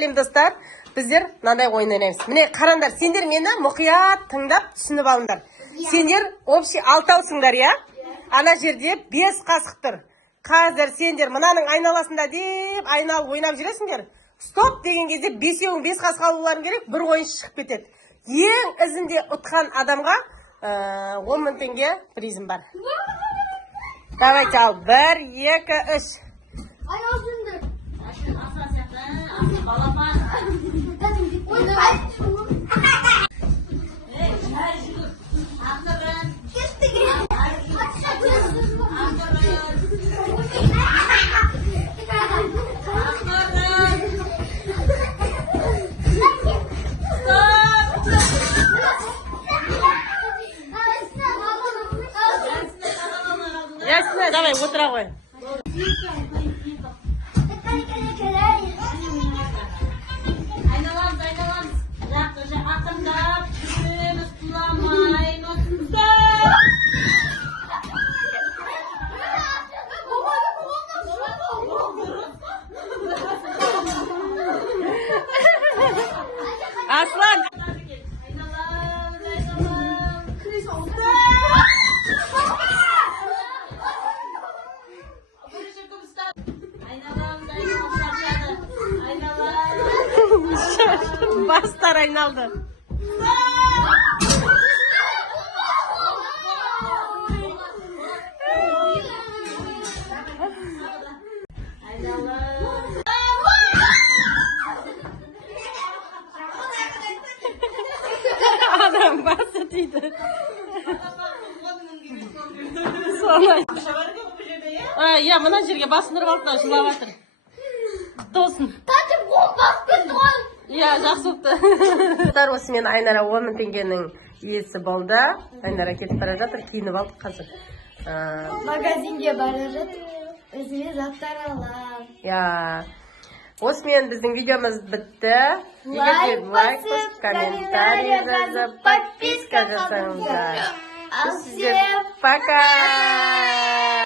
Достар, біздер мынандай ойын ойнаймыз. Міне қараңдар, сендер мені мұқият тыңдап түсініп алыңдар. Сендер общий алтаусыңдар, я? Ана жерде 5 қасық тұр. Қазір сендер мынаның айналасында деп айналып ойнап жүресіңдер. Стоп деген кезде 5 қасық алуларың керек, бір ойын шығып кетеді. Ең ізінде ұтқан адамға 10 мың теңге призм бар. Давайте ал. 1, 2, 3. Ясно, давай, отыра ғой. Aslan. Bastar aynaldı. Adam bahsediydi. Sonra. Ya mına жерге басындырып алды да жылап жатыр. Тосын. Ya жақсы болыпты. Осымен Айнара 10 мың теңгенің иесі болды. Айнара кетіп бара жатыр, киініп алдық қазір. Магазинге бара жатыр. Өзіме заттар алам. Ya. Осымен біздің видеомыз бітті. Лайк басып, комментарий жазып, подписка жасаңыздар. Всем пока!